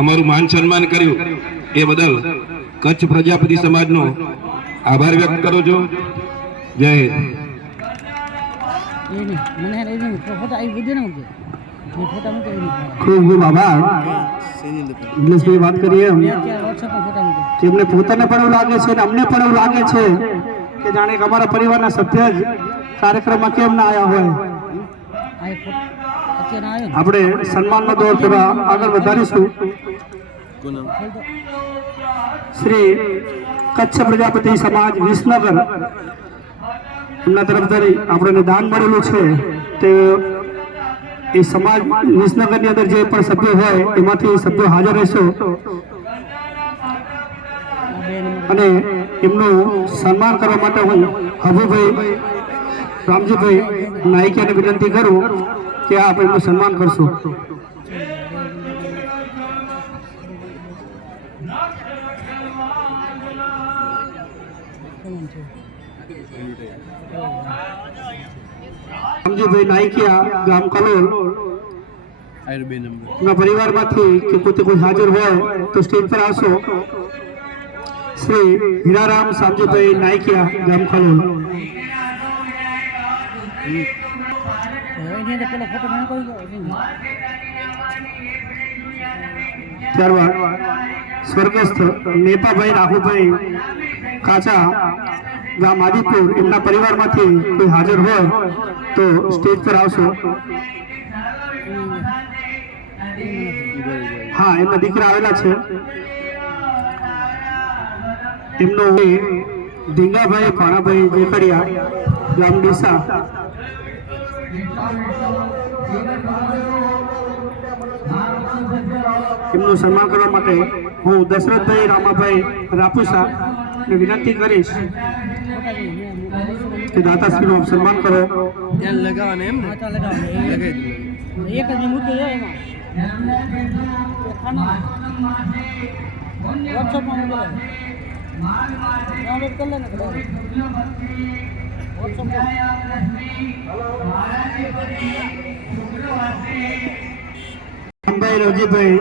અમારું માન સન્માન કર્યું. એ બદલ કચ્છ પ્રજાપતિ સમાજનો આભાર વ્યક્ત કરું છું. જય ખૂબ ખૂબ આભાર. નિલેશભાઈ વાત કરીએ એમને પોતાને પણ એવું લાગે છે અને અમને પણ એવું લાગે છે કે જાણે અમારા પરિવારના સભ્ય જ કાર્યક્રમમાં કેમ ના આવ્યા હોય. આપણે સન્માનનો દોર થોડા આગળ વધારીશું. શ્રી કચ્છ પ્રજાપતિ સમાજ વિસનગર. એમના તરફથી આપણને દાન મળેલું છે. તે એ સમાજ વિસનગરની અંદર જે પણ સભ્યો હોય, એમાંથી સભ્યો હાજર રહેશો. અને એમનું સન્માન કરવા માટે હું હબુભાઈ, રામજીભાઈ નાયકિયાને વિનંતી કરું. કે આપ એમનું સન્માન કરશો કોણ છે રામજીભાઈ નાયકિયા ગામ કલોલ એમના પરિવારમાંથી કે પોતે કોઈ હાજર હોય તો સ્ટેજ પર આવશો શ્રી હીરારામ સામજીભાઈ નાયકિયા ગામ કલોલ ત્યારબાદ સ્વર્ગસ્થ નેતાભાઈ રાહુભાઈ કાચા ગામ આદિપુર એમના પરિવારમાંથી કોઈ હાજર હોય તો સ્ટેજ પર આવશો. હા, એમના દીકરા આવેલા છે. એમનો ઢીંગાભાઈ ભાણાભાઈ જેકડિયા ગામ ડીસા એમનું સન્માન કરવા માટે હું દશરથભાઈ રામાભાઈ રાપુસા ને વિનંતી કરીશ કે દાતાશ્રીનું સન્માન કરો. ત્યાં એમ એક જ મૂકી જાય એમાં. વોટ્સઅપમાં મૂકી રામભાઈ રવજીભાઈ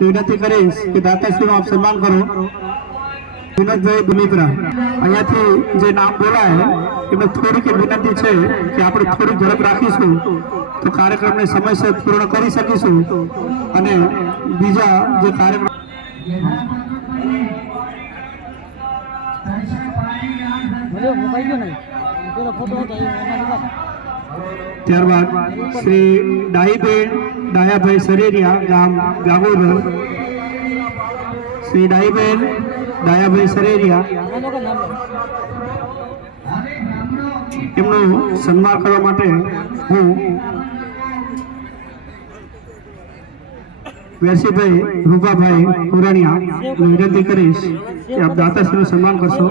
વિનંતી કરીશ કે દાતાશ્રીનું આપ સન્માન કરો. વિનોદભાઈ બુમિત્રા અહીંયાથી જે નામ બોલાય એમાં થોડીક વિનંતી છે કે આપણે થોડીક ઝડપ રાખીશું, તો કાર્યક્રમને સમયસર પૂર્ણ કરી શકીશું. અને બીજા જે કાર્યક્રમ ત્યારબાદ શ્રી ડાહીબેન ડાયાભાઈ સરેરિયા ગામ ગાગોદર શ્રી ડાહીબેન ડાયાભાઈ સરેરિયા. એમનું સન્માન કરવા માટે હું વેરસીભાઈ રૂપાભાઈ પુરાણિયા વિનંતી કરીશ કે આપ દાતાશ્રીનું સન્માન કરશો.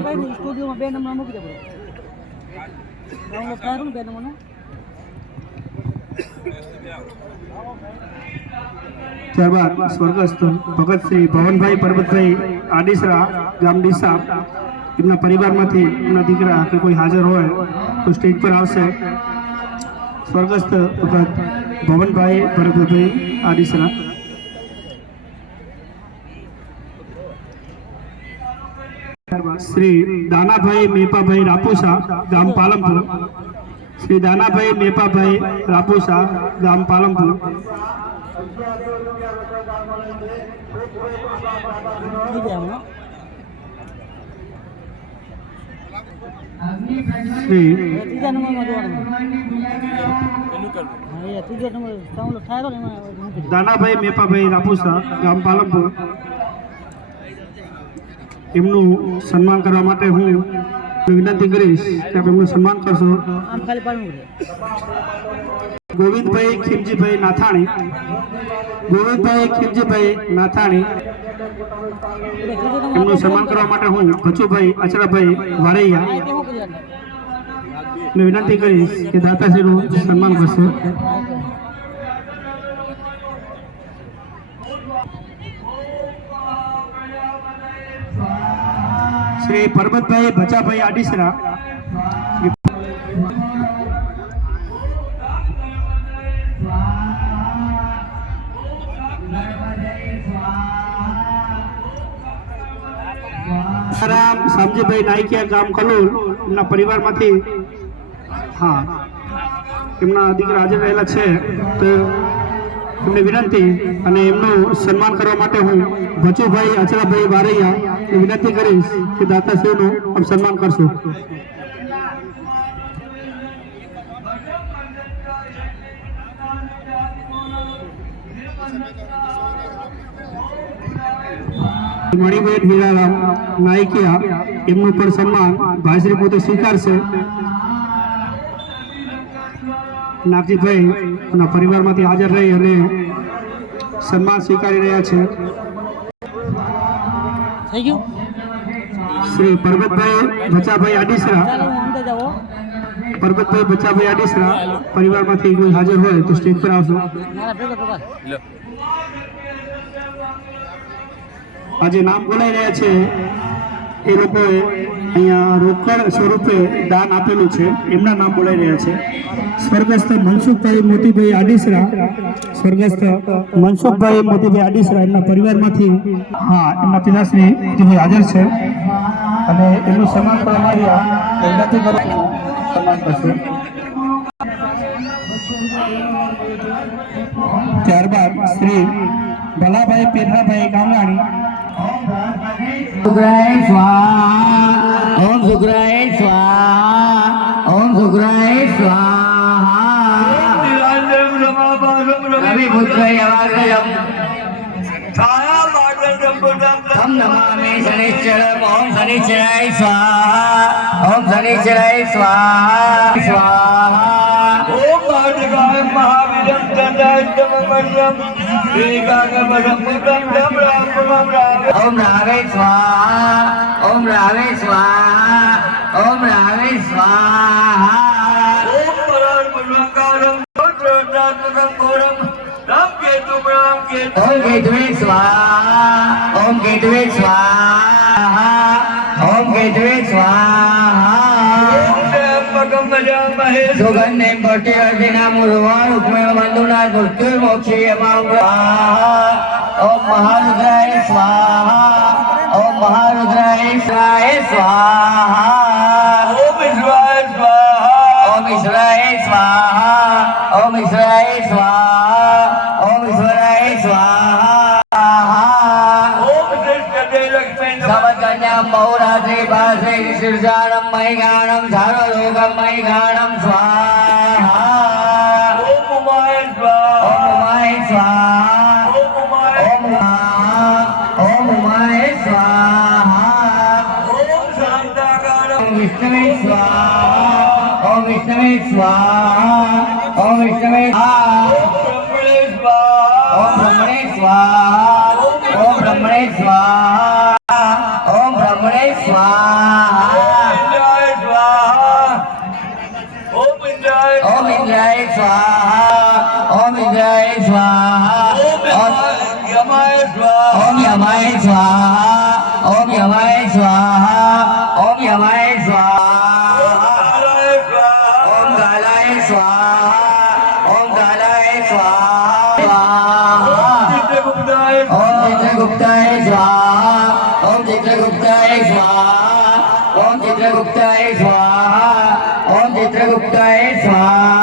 ત્યારબાદ સ્વર્ગસ્થ ભગત શ્રી ભવનભાઈ પરબતભાઈ આડીસરા ગામ ડીસા. એમના પરિવારમાંથી એમના દીકરા કે કોઈ હાજર હોય તો સ્ટેજ પર આવશે. સ્વર્ગસ્થ ભગત ભવનભાઈ ભરતભાઈ આડીસરા ત્યારબાદ શ્રી દાનાભાઈ મેપાભાઈ રાપુસા ગામ પાલનપુર શ્રી દાનાભાઈ મેપાભાઈ રાપુસા ગામ પાલનપુર થઈ ગયા હમણાં શ્રી એ ત્રીજા નંબરમાં જોવાનું હા એ ત્રીજા નંબર ડાઉનલોડ થાય ને એમાં મૂકી દે દાનાભાઈ મેપાભાઈ રાપુસા ગામ પાલનપુર એમનું સન્માન કરવા માટે હું વિનંતી કરીશ કે આપ એમનું સન્માન કરશો. ગોવિંદભાઈ ખીમજીભાઈ નાથાણી. ગોવિંદભાઈ ખીમજીભાઈ નાથાણી. એમનું સન્માન કરવા માટે હું ભચુભાઈ અચરાભાઈ વારૈયા. કર્યું ને વિનંતી કરીશ કે દાતાશ્રીનું સન્માન કરશે. શ્રી પરબતભાઈ ભચાભાઈ આડીસરા. રામ સામજીભાઈ નાઈકિયા ગામ કલોલ એમના પરિવારમાંથી, હા, એમના દીકરા હાજર રહેલા છે. તો એમને વિનંતી અને એમનું સન્માન કરવા માટે હું ભચુભાઈ અચરાભાઈ બારૈયા વિનંતી કરીશ કે દાતાશ્રીનું સન્માન કરશો. મણિબેન હીરારામ નાયકિયા, એમનું પણ સન્માન ભાઈશ્રી પોતે સ્વીકારશે. નાગજીભાઈ અને પરિવારમાંથી હાજર રહી અને સન્માન સ્વીકારી રહ્યા છે. થઈ ગયું? શ્રી પરબતભાઈ ભચાભાઈ આડીસરા. પરબતભાઈ બચાભાઈ આડીસરા પરિવારમાંથી કોઈ હાજર હોય તો સ્ટેજ પર આવશો આજે નામ બોલાઈ રહ્યા છે એ લોકોએ અહીંયા રોકડ સ્વરૂપે દાન આપેલું છે, એમના નામ બોલાઈ રહ્યા છે. સ્વર્ગસ્થ મનસુખભાઈ મોતીભાઈ આડીસરા, સ્વર્ગસ્થ મનસુખભાઈ મોતીભાઈ આડીસરા એમના પરિવારમાંથી, હા, એમના પિતાશ્રી મોતીભાઈ હાજર છે. અને એમનું સન્માન કરવામાં ત્યારબાદ શ્રી ભલાભાઈ પેઠાભાઈ ગામવાણી શુક્રાય સ્વાહા ઓમ શુક્રાય સ્વાહા ઓમ શુક્રાય સ્વાહા રવિ પુત્ર યવાગયમ તમ નમામિ શનિશ્ચરમ ઓમ શનિશ્ચરાય સ્વાહા ઓમ શનિશ્ચરાય સ્વાહા સ્વાહા ઓમ રાવે સ્વાહા ઓમ રાવે સ્વાહા ઓમ રાવે સ્વાહા. ઓમ પરાર રામ રામ કેતુ. ઓમ કેતવે સ્વાહા ઓમ કેતવે સ્વાહા ઓમ કેતવે સ્વાહા. સુગંધે અર્ધિના બંધુના સ્વાહા ઓમ મહારુદ્રાય સ્વાહા ઓમ મહારુદ્રાય સ્વાહા ઓમ સ્વાહા. ઓમ ઈશ્વરાય સ્વાહા. ધારલોકમ મૈગાણમ સ્વાહા ઓમ ઉમાય ઓમ સ્વાહા ઓમ ઉમાય સ્વાહા ઓમ શાંતાકારમ વિષ્ણવે સ્વાહા ઓમ વિષ્ણવે સ્વાહા ઓમ વિષ્ણવે સ્વાહા બ્રહ્મણે સ્વાહા ઓમ બ્રહ્મણે સ્વાહા ચિત્રગુપ્તાય સ્વાહા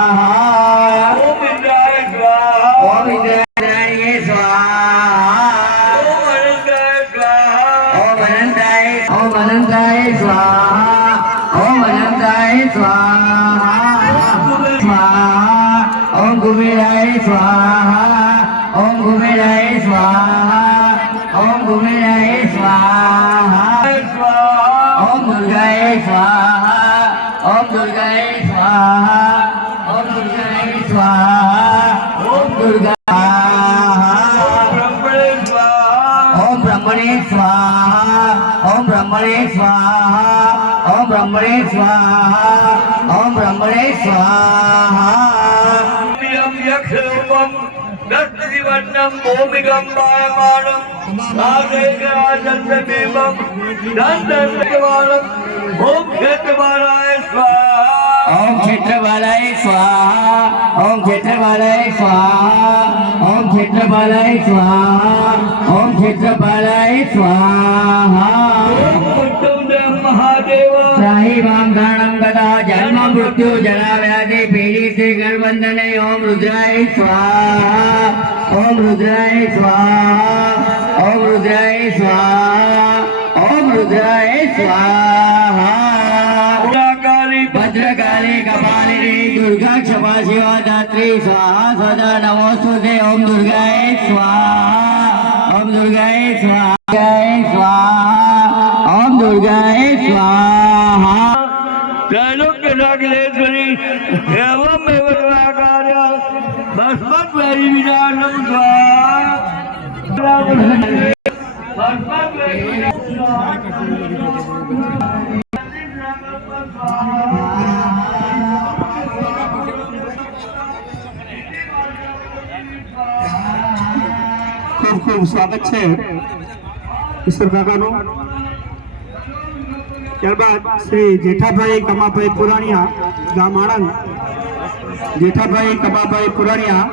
ઓમ બ્રહ્મણે સ્વાહા ઓમ બ્રહ્મણે સ્વાહા યમ યક્ષરૂપમ દત્તજીવન્નમ ભૂમિકમ પાયમાનમ સાધૈરાજન્મેમમ દંડન્યવાનમ ઓમ ક્ષેત્રવારાય સ્વાહા ઓમ ક્ષેત્રબાલાય સ્વાહા ઓમ ક્ષેત્રબાલાય સ્વાહા ઓમ ક્ષેત્રબાલાય સ્વાહા महादेव। साई वाम गणम गदा जन्म मृत्यु जरा व्याधि पीड़ित से गणबंधने ओम रुद्राय स्वाहा। ओम रुद्राय स्वाहा। ओम रुद्राय स्वाहा। ओम रुद्राय स्वाहा। भद्रकाली कपाली दुर्गा क्षमा शिवा दात्री स्वाहा सदा नमोस्तुते ओम दुर्गाय स्वाहा। ओम दुर्गाय स्वाहा। ભસ્મદ્વૈ વિનાશમ સ્વાહા ખૂબ ખૂબ સ્વાગત છે ઈશ્વર કાકાનું ત્યારબાદ શ્રી જેઠાભાઈ કમાભાઈ પુરાણિયા ગામ આણંદ જેઠાભાઈ, કબાભાઈ, પુરાણિયા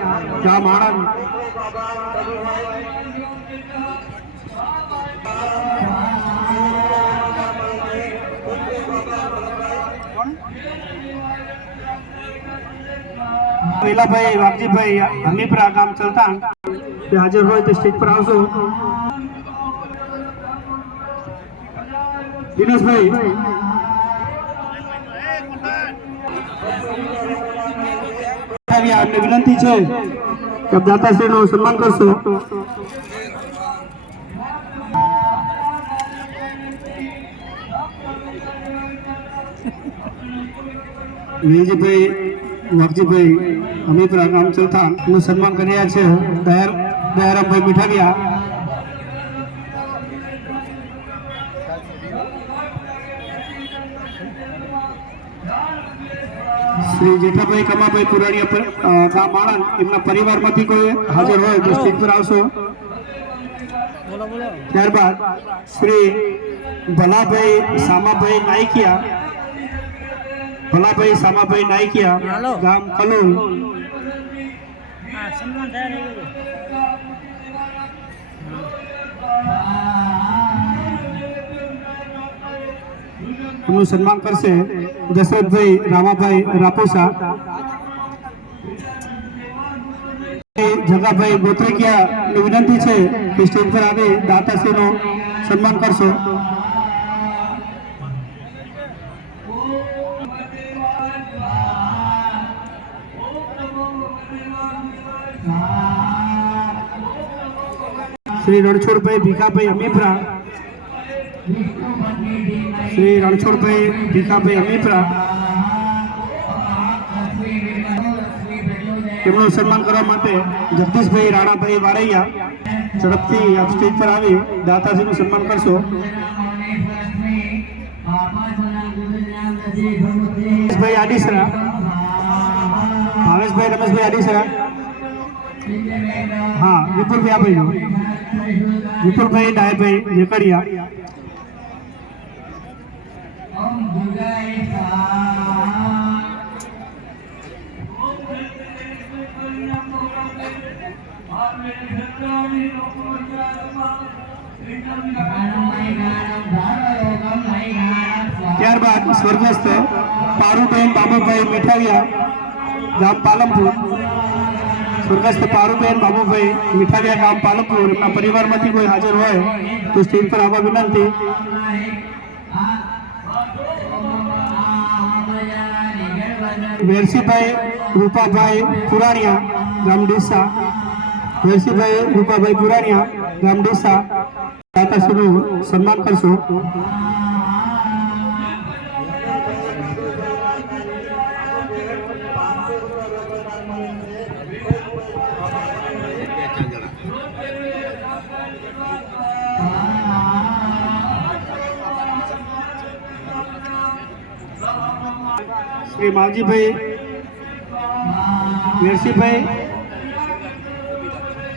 ગામ આણંદ વેલાભાઈ વાઘજીભાઈ, હમીપરા ગામ ચલતાણ હાજર હોય તો સ્ટેજ પર આવશો. દિનેશભાઈ આવ્યા, એમને વિનંતી છે કે દાતાશ્રીનું સન્માન કરશો. વેલજીભાઈ વાઘજીભાઈ અમીપરા ગામ ચલથાણનું સન્માન કરી રહ્યા છે. દયાર દયારામભાઈ મીઠાવિયા શ્રી જેઠાભાઈ કમાભાઈ પુરાણીયા પર અ, ગામ એમના પરિવારમાંથી કોઈ હાજર હોય તો સ્ટેજ પર આવશો. ત્યારબાદ શ્રી ભલાભાઈ સામાભાઈ નાયકિયા ભલાભાઈ સામાભાઈ નાયકિયા ગામ કલોલ. ગયું એમનું સન્માન કરશે. દશરથભાઈ રામાભાઈ રાપોસા જગાભાઈ ગોત્રેકિયા વિનંતી છે કે સ્ટેજ પર આવી દાતાશ્રીનું સન્માન કરશો. શ્રી રણછોડભાઈ ભીખાભાઈ અમીપરા. શ્રી રણછોડભાઈ, ભીખાભાઈ અમીપરા તેમનું સન્માન કરવા માટે જગદીશભાઈ રાણાભાઈ વારૈયા ઝડપથી આપ સ્ટેજ પર આવી. દાતાજીનું સન્માન કરશો. ભાવેશભાઈ આડીસરા. ભાવેશભાઈ, રમેશભાઈ આડીસરા. હા, વિપુલભાઈ આપી વિપુલભાઈ, ડાયભાઈ ઝેકડિયા ત્યારબાદ સ્વર્ગસ્થ પારુબેન બાબુભાઈ મીઠાવિયા ગામ પાલનપુર સ્વર્ગસ્થ પારુબેન બાબુભાઈ મીઠાવિયા ગામ પાલનપુર એમના પરિવારમાંથી કોઈ હાજર હોય તો સ્ટેજ પર આવવા વિનંતી. વેરસીભાઈ રૂપાભાઈ પુરાણિયા ગામ ડીસા. વેરસીભાઈ રૂપાભાઈ પુરાણિયા ગામ ડીસા. દાતાશ્રીનું સન્માન કરશો. શ્રી માવજીભાઈ નરસિંહભાઈ,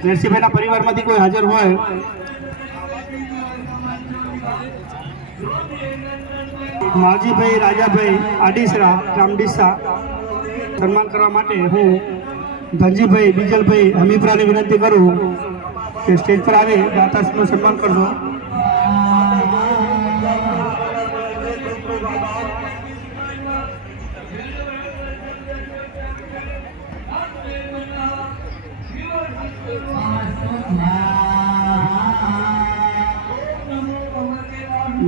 નરસિંહભાઈના પરિવારમાંથી કોઈ હાજર હોય. માવજીભાઈ રાજાભાઈ, આડીસરા, રામડીસા, સન્માન કરવા માટે હું ધનજીભાઈ, બીજલભાઈ હમીપરાને વિનંતી કરું કે સ્ટેજ પર આવી દાતાશ્રીનું સન્માન કરજો.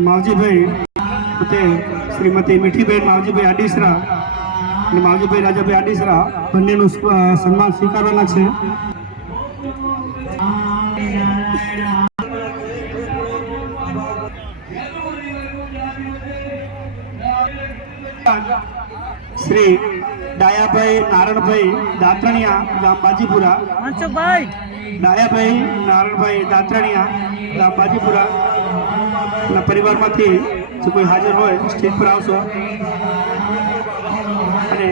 માવજીભાઈ તે શ્રીમતી મીઠીબેન માવજીભાઈ આડીસરા અને માવજીભાઈ રાજાભાઈ આડીસરા બંનેનું સન્માન સ્વીકારવાના છે. શ્રી ડાયાભાઈ નારણભાઈ દાતણિયા ગામ બાજીપુરા. મનસુખભાઈ. ડાયાભાઈ નારણભાઈ દાતણિયા ગામ બાજીપુરા. ના પરિવારમાંથી જો કોઈ હાજર હોય સ્ટેજ પર આવશો. અને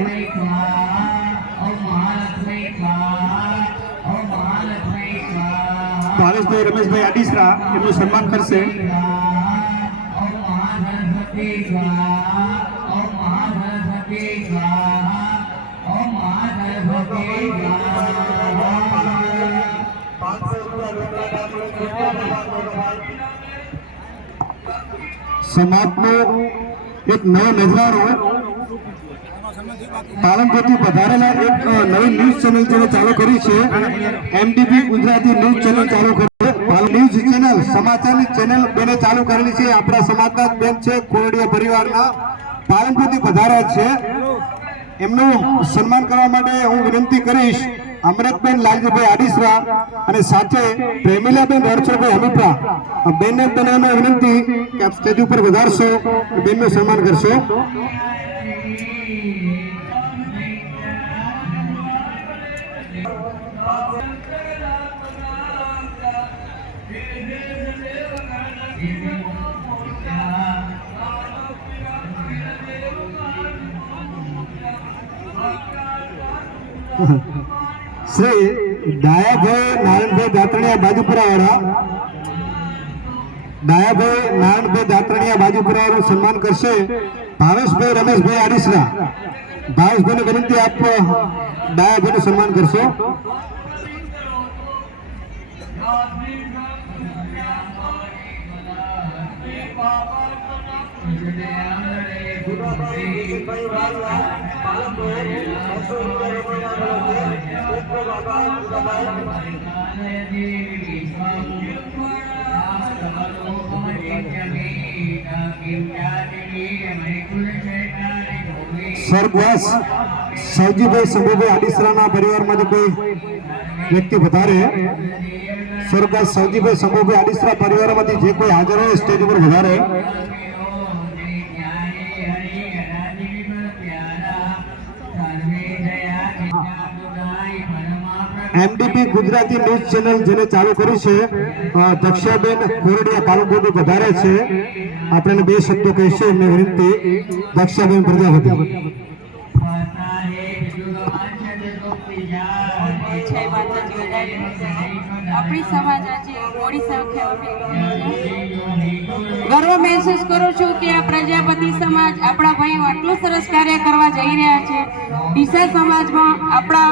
ભાવેશભાઈ રમેશભાઈ આડીસરા એમનું સન્માન કરશે. સમાજનો એક નવો નજરારો પાલનપુરથી પધારેલા એક નવી ન્યૂઝ ચેનલ જેને ચાલુ કરી છે. એમડીપી ગુજરાતી ન્યૂઝ ચેનલ ચાલુ કરી. ન્યૂઝ ચેનલ સમાચારની ચેનલ બેને ચાલુ કરેલી છે. આપણા સમાજના બેન છે કોરડિયા પરિવારના પાલનપુરથી પધાર્યા છે. એમનું સન્માન કરવા માટે હું વિનંતી કરીશ અમરતબેન લાલજીભાઈ આડીસરા અને સાથે પ્રેમિલાબેન રણછોડભાઈ હમીપરા બેનને બનાવવા વિનંતી કે આપ સ્ટેજ ઉપર વધારશો બેનનું સન્માન કરશો. શ્રી ડાયાભાઈ નારાયણભાઈ દાતણિયા બાજુપુરા વાળા ડાયાભાઈ નારાયણભાઈ દાતણિયા બાજુપુરા વાળાનું સન્માન કરશે ભાવેશભાઈ રમેશભાઈ આડીસરા ભાવેશભાઈને વિનંતી આપ ડાયાભાઈનું સન્માન કરશો સ્વર્ગવાસ સૌજીભાઈ શંભુભાઈ આડીસરાના પરિવારમાંથી કોઈ વ્યક્તિ વધારે સ્વર્ગવાસ સૌજીભાઈ શંભુભાઈ આડીસરા પરિવારમાંથી જે કોઈ હાજર હોય સ્ટેજ ઉપર વધારે એમડીપી ગુજરાતી ન્યૂઝ ચેનલ જેને ચાલુ કરી છે દક્ષાબેન કોરડિયા પાલનપુરથી વધારે છે. આપણે બે શબ્દો કહીશું, એમને વિનંતી. દક્ષાબેન પ્રજાપતિ આપણી સમાજ આજે મોડી ગર્વ મહેસૂસ કરું છું કે આ પ્રજાપતિ સમાજ આપણા ભાઈઓ આટલું સરસ કાર્ય કરવા જઈ રહ્યા છે. ડીસા સમાજમાં આપણા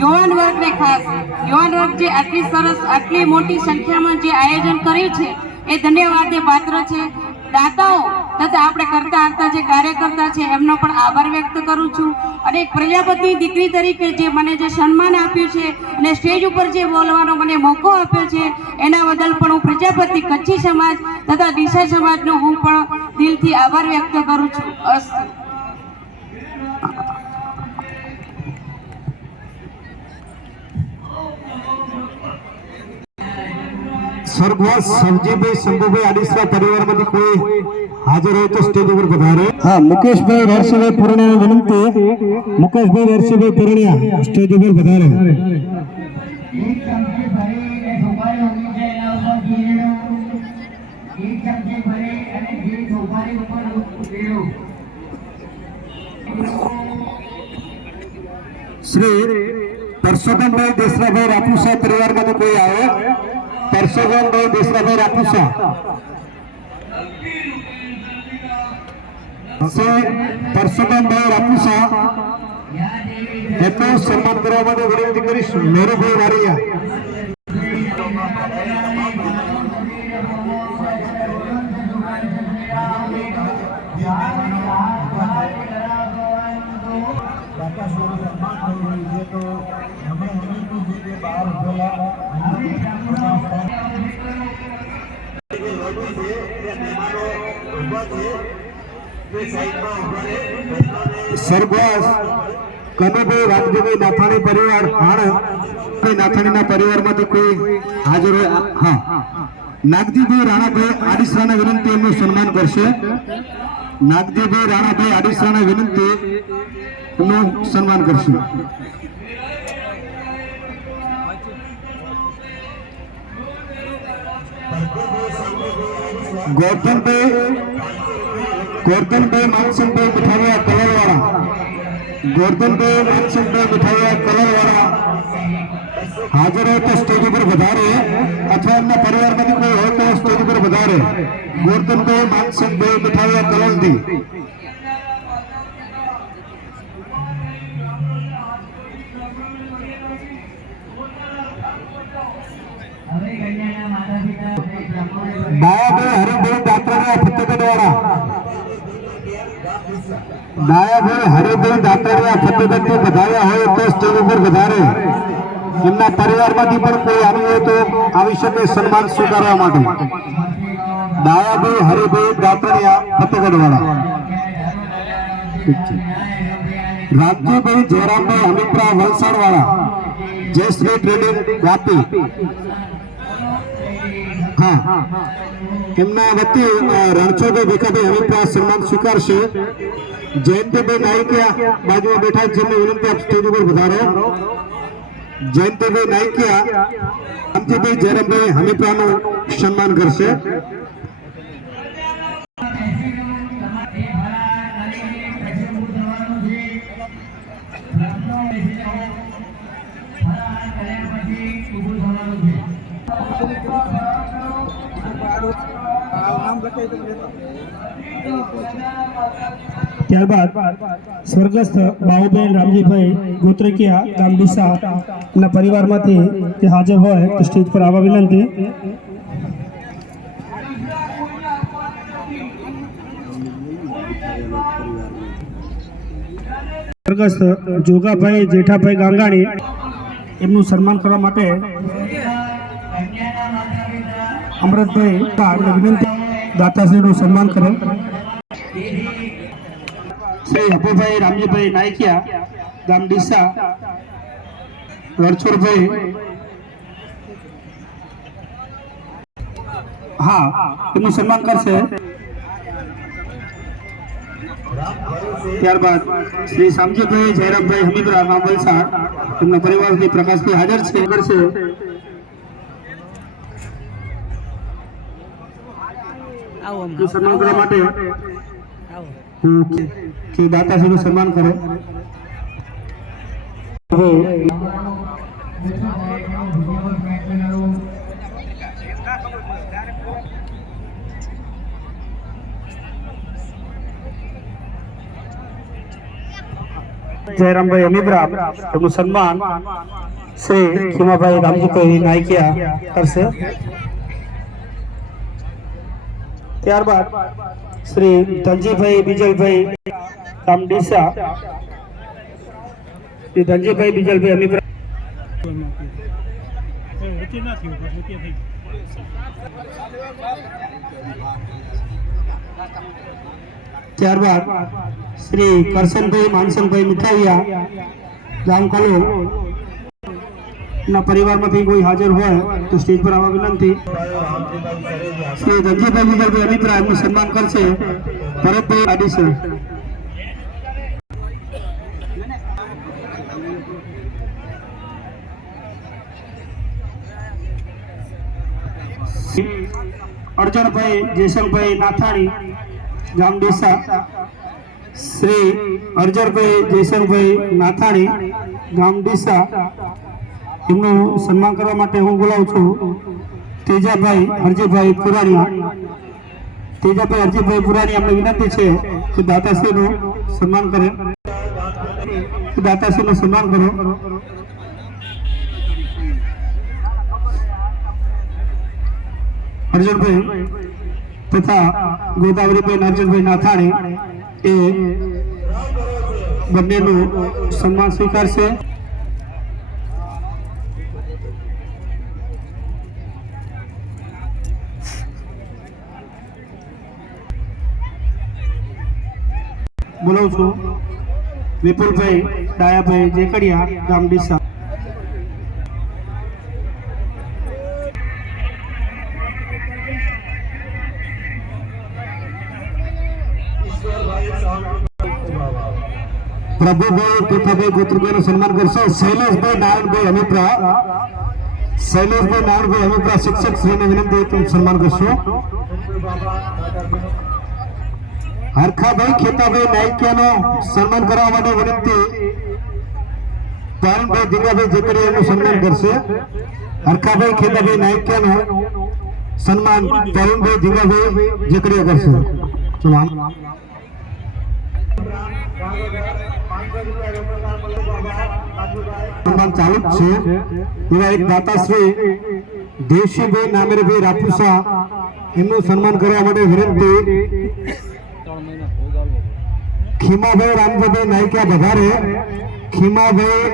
યુવાન વર્ગને ખાસ, યુવાન વર્ગ જે આટલી સરસ, આટલી મોટી સંખ્યામાં જે આયોજન કર્યું છે, એ ધન્યવાદને પાત્ર છે. દાતાઓ તથા આપણે કરતા આવતા જે કાર્યકર્તા છે, એમનો પણ આભાર વ્યક્ત કરું છું. અને એક પ્રજાપતિ દીકરી તરીકે જે મને જે સન્માન આપ્યું છે, અને સ્ટેજ ઉપર જે બોલવાનો મને મોકો આપ્યો છે, એના બદલ પણ હું પ્રજાપતિ કચ્છી સમાજ તથા દિશા સમાજનો હું પણ દિલથી આભાર વ્યક્ત કરું છું. અસ્તુ. સ્વર્ગવાસ સવજીભાઈ શંભુભાઈ આડીસરા પરિવારમાંથી કોઈ હાજર હોય તો સ્ટેજ ઉપર પધારે હા મુકેશભાઈ વર્ષભાઈ પૂર્ણિયા વિનંતી મુકેશભાઈ વર્ષભાઈ પૂર્ણિયા સ્ટેજ ઉપર પધારે શ્રી પરસોત્તમભાઈ દેસરાભાઈ રાપુસા પરિવારમાંથી કોઈ આવે પરસોત્તમભાઈ દેસરાભાઈ રાપુસા શ્રી પરસોત્તમભાઈ રાપુસા એમનું સન્માન કરવા માટે વિનંતી કરીશ મેરુભાઈ વારિયા નાથાણીના પરિવારમાંથી કોઈ હાજર હોય હા. નાગજીભાઈ રાણાભાઈ આડિસરાના વિનંતી એમનું સન્માન કરશે. નાગજીભાઈ રાણાભાઈ આડિસરાના વિનંતી એમનું સન્માન કરશે. ગૌતમભાઈ ગોરધનભાઈ માનસિંહભાઈ મીઠાઈયા કલરવાળા. ગોરધનભાઈ માનસિંહભાઈ મીઠાઈયા કલરવાળા. હાજર હોય તો સ્ટેજ ઉપર વધારે. અથવા એમના પરિવારમાંથી કોઈ હોય તો સ્ટેજ ઉપર વધારે. ગોરધનભાઈ માનસિંહભાઈ મીઠાઈયા કલરથી દાયાભાઈ હરિભાઈ દાત્રાના ફતેગઢવાળા દાયાભાઈ હરિભાઈ દાતરિયા ફતેગઢથી વધાર્યા હોય તો સ્ટેજ ઉપર વધારે. એમના પરિવારમાંથી પણ કોઈ આવ્યું હોય તો આવી શકે સન્માન સ્વીકારવા માટે. દાયાભાઈ હરિભાઈ દાતરિયા ફતેગઢવાળા ઠીક છે. રાજજીભાઈ જયરામભાઈ હમીપરા વલસાડવાળા. જયશ્રી ટ્રેડિંગ વાપી. હા. એમના વતી રણછોડભાઈ ભીખાભાઈ હમીપરા સન્માન સ્વીકારશે. જયંતિભાઈ નાયકિયા બાજુમાં બેઠા છે એમને વિનંતી આપ સ્ટેજ ઉપર વધારો. જયંતિભાઈ નાઈકિયા અંતિભાઈ જયરામભાઈ હમીપરાનું સન્માન કરશે. ત્યારબાદ સ્વર્ગસ્થ બાહુબેન રામજીભાઈ ગોત્રકિયા ગામ ડીસા પરિવારમાંથી તે હાજર હોય તો સ્ટેજ પર આવવા વિનંતી. સ્વર્ગસ્થ જોગાભાઈ જેઠાભાઈ ગાંગાણી એમનું સન્માન કરવા માટે અમૃતભાઈ વિનંતી દાતાશ્રીનું સન્માન કરે. શ્રી અભયભાઈ, રામજીભાઈ નાયકિયા, ગામ ડીસા રણછોડભાઈ હા, એમનું સન્માન કરશે. ત્યારબાદ શ્રી શામજીભાઈ, જયરામભાઈ, હમીદરા, ગામ વલસાડ. તેમના પરિવારથી પ્રકાશભાઈ હાજર છે. કરશે આવો સન્માન કરવા માટે કે- દાતાશ્રીનું સન્માન કરો. જયરામભાઈ અમિબ્રા એમનું સન્માન શ્રી ખીમાભાઈ રામજીભાઈ નાયકિયા કરશે. ત્યારબાદ શ્રી ધનજીભાઈ બીજલભાઈ ગામ ડીસા શ્રી ધનજીભાઈ બીજલભાઈ અમીપરા ત્યારબાદ શ્રી કરશનભાઈ માનસનભાઈ મિઠાવિયા ગામ કલો ના પરિવારમાંથી કોઈ હાજર હોય તો સ્ટેજ પર આવવા વિનંતી. શ્રી ધનજીભાઈ બીજલભાઈ અમિત્રા એમનું સન્માન કરશે. ભરતભાઈ આડીસર અર્જણભાઈ જેસલભાઈ નાથાણી ગામ શ્રી અર્જણભાઈ જેસલભાઈ નાથાણી ગામ ડીસા એમનું સન્માન કરવા માટે હું બોલાવું છું. તેજાભાઈ હરજીભાઈ પુરાણીયા. તેજાભાઈ હરજીભાઈ પુરાણી આપણે વિનંતી છે કે દાતાશ્રીનું સન્માન કરે. દાતાશ્રીનું સન્માન કરો. અર્જુનભાઈ તથા ગોદાવરીભાઈ અર્જુનભાઈ નાથાણી એ બંનેનું સન્માન સ્વીકારશે. બોલાવું છું. વિપુલભાઈ, ડાયાભાઈ જેકડિયા, ગામ ડીસા. પ્રભુભાઈ તીર્થાભાઈ ગોત્રભાઈનું સન્માન કરશે. શૈલેષભાઈ નારાયણભાઈ અમિત્રા. શૈલેષભાઈ નારાયણભાઈ અમિત્રા શિક્ષક શ્રીને વિનંતી સન્માન કરશો. હરખાભાઈ ખેતાભાઈ નાયકિયાનો સન્માન કરવા માટે વિનંતી. પારણભાઈ દિગાભાઈ જેકરિયાનું સન્માન કરશે. હરખાભાઈ ખેતાભાઈ નાયકિયાનું સન્માન તરુણભાઈ દિગાભાઈ જેકરિયા કરશે. ચલો આમ. ચાલુ છે. એવા એક દાતાશ્રી દેવશીભાઈ નામેરભાઈ રાપુસા એમનું સન્માન કરવા માટે વિનંતી. ખીમાભાઈ રામજીભાઈ નાયકિયા વધારે ખીમાભાઈ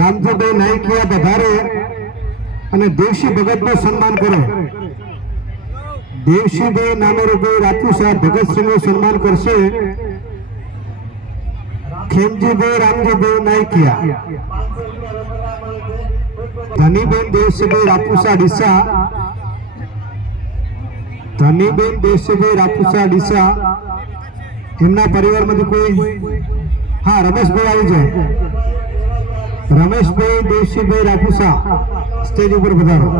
રામજીભાઈ નાયકિયા વધારે અને દેવશી ભગતનું સન્માન કરો. દેવશીભાઈ નામેરભાઈ રાપુસા નું સન્માન કરશે. ખેમજીભાઈ રામજીભાઈ નાયકિયા. ધનીબેન દેવશીભાઈ રાપુસા ડીસા. ધનીબેન દેવશીભાઈ રાપુસા ડીસા. એમના પરિવારમાંથી કોઈ હા, રમેશભાઈ આવી જાય. રમેશભાઈ દેવસિંહભાઈ રાપુસા, સ્ટેજ ઉપર પધારો.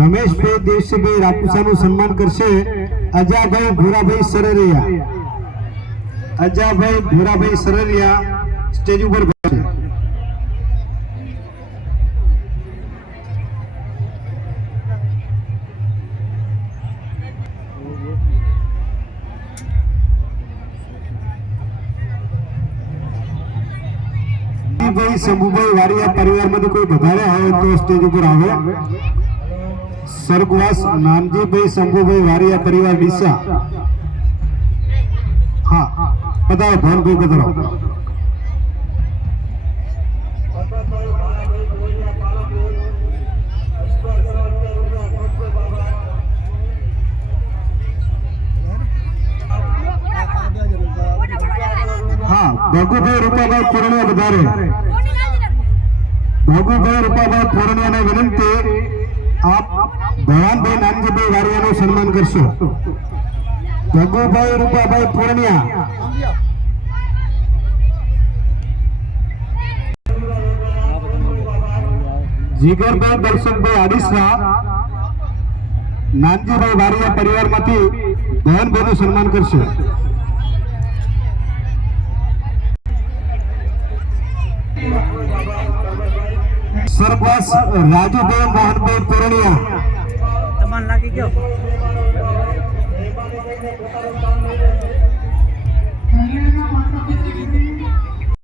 રમેશભાઈ દેવસીભાઈ રાપુસાનું સન્માન કરશે અજાભાઈ ભૂરાભાઈ સરરિયા. અજાભાઈ ભૂરાભાઈ સરરિયા સ્ટેજ ઉપર ભાઈ શંભુભાઈ વારિયા પરિવારમાંથી કોઈ વધારે હોય તો સ્ટેજ ઉપર આવે. સ્વર્ગવાસ નાનજીભાઈ શંભુભાઈ વારિયા પરિવાર ડીસા. હા પધારો ભાનભાઈ પધારો હા, ભગુભાઈ, રૂપાભાઈ પૂર્ણ વધારે. ભગુભાઈ રૂપાભાઈ પૂર્ણિયાને વિનંતી આપ ભવાનભાઈ નાનજીભાઈ વારિયાનું સન્માન કરશો. ભગુભાઈ રૂપાભાઈ પૂર્ણિયા જીગરભાઈ, દર્શનભાઈ આડીસરા નાનજીભાઈ વારિયા પરિવારમાંથી ભવનભાઈનું સન્માન કરશે. સ્વર્ગવાસ રાજુભાઈ મોહનભાઈ પુરણિયા. તમારે લાગી ગયો?